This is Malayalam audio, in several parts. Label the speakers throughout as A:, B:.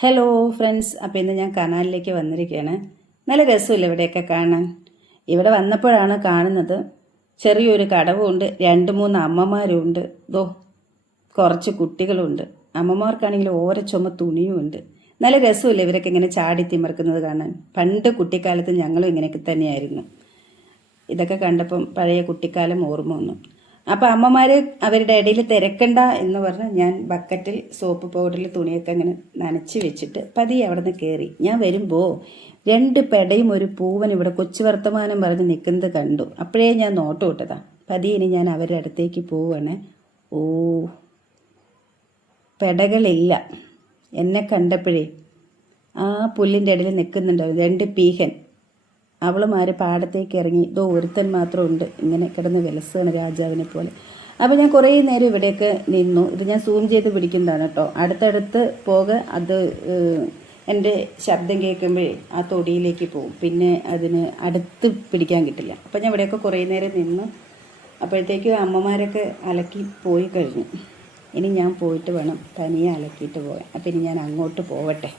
A: ഹലോ ഫ്രണ്ട്സ് അപ്പോൾ ഇന്ന് ഞാൻ കനാലിലേക്ക് വന്നിരിക്കുകയാണ്. നല്ല രസമില്ല ഇവിടെയൊക്കെ കാണാൻ? ഇവിടെ വന്നപ്പോഴാണ് കാണുന്നത്. ചെറിയൊരു കടവുമുണ്ട് രണ്ട് മൂന്ന് അമ്മമാരുണ്ട്. ദോ കുറച്ച് കുട്ടികളുണ്ട്. അമ്മമാർക്കാണെങ്കിൽ ഓരോ ചുമ തുണിയുമുണ്ട് നല്ല രസമില്ല ഇവരൊക്കെ ഇങ്ങനെ ചാടി തിമർക്കുന്നത് കാണാൻ? പണ്ട് കുട്ടിക്കാലത്ത് ഞങ്ങളും ഇങ്ങനെയൊക്കെ തന്നെയായിരുന്നു. ഇതൊക്കെ കണ്ടപ്പം പഴയ കുട്ടിക്കാലം ഓർമ്മ വന്നു. അപ്പോൾ അമ്മമാർ അവരുടെ ഇടയിൽ തിരക്കണ്ട എന്ന് പറഞ്ഞ് ഞാൻ ബക്കറ്റിൽ സോപ്പ് പൗഡറിൽ തുണിയൊക്കെ അങ്ങനെ നനച്ച് വെച്ചിട്ട് പതിയെ അവിടെ നിന്ന് കയറി ഞാൻ വരുമ്പോൾ രണ്ട് പെടയും ഒരു പൂവൻ ഇവിടെ കൊച്ചു വർത്തമാനം പറഞ്ഞ് നിൽക്കുന്നത് കണ്ടു. അപ്പോഴേ ഞാൻ നോട്ട് വിട്ടതാ ഇനി ഞാൻ അവരുടെ അടുത്തേക്ക് പോവാണ്. ഓ പെടകളില്ല. എന്നെ കണ്ടപ്പോഴേ ആ പുല്ലിന്റെ ഇടയിൽ നിൽക്കുന്നുണ്ടാവും രണ്ട് പീഹൻ. അവളുമാര് പാടത്തേക്ക് ഇറങ്ങി ഇതോ ഒരുത്തൻ മാത്രം ഉണ്ട് ഇങ്ങനെ കിടന്ന് വിലസാണ് രാജാവിനെ പോലെ. അപ്പോൾ ഞാൻ കുറേ നേരം ഇവിടെയൊക്കെ നിന്നു. ഇത് ഞാൻ സൂം ചെയ്ത് പിടിക്കുന്നതാണ് കേട്ടോ. അടുത്തടുത്ത് പോക അത് എന്റെ ശബ്ദം കേൾക്കുമ്പോൾ ആ തൊടിയിലേക്ക് പോകും. പിന്നെ അതിന് അടുത്ത് പിടിക്കാൻ കിട്ടില്ല. അപ്പോൾ ഞാൻ ഇവിടെയൊക്കെ കുറേ നേരം നിന്നു. അപ്പോഴത്തേക്കും അമ്മമാരൊക്കെ അലക്കി പോയി കഴിഞ്ഞു. ഇനി ഞാൻ പോയിട്ട് വേണം തനിയെ അലക്കിയിട്ട് പോകാൻ. അപ്പം ഇനി ഞാൻ അങ്ങോട്ട് പോവട്ടെ.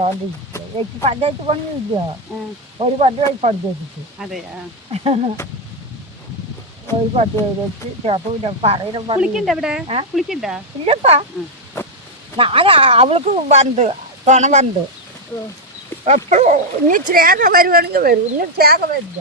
B: അതുകൊണ്ട് എനിക്ക് പഞ്ചായത്ത് പണിയില്ല ഒരു പത്ത് വയസ്സ് പഠിച്ചിട്ട്
A: അതെ
B: ഒരു പത്ത് പേര് വെച്ച് ചിലപ്പോ പിന്നെ പറയുന്ന
A: കുളിക്കണ്ട ഇവിടെ കുളിക്കണ്ട
B: ഇല്ലപ്പാ. ഞാൻ അവൾക്ക് വന്നത് തുണ വന്നത് എപ്പോഴും ഇനി ചേക വരുവാണെങ്കിൽ വരും ഇനി ചേക വരില്ല.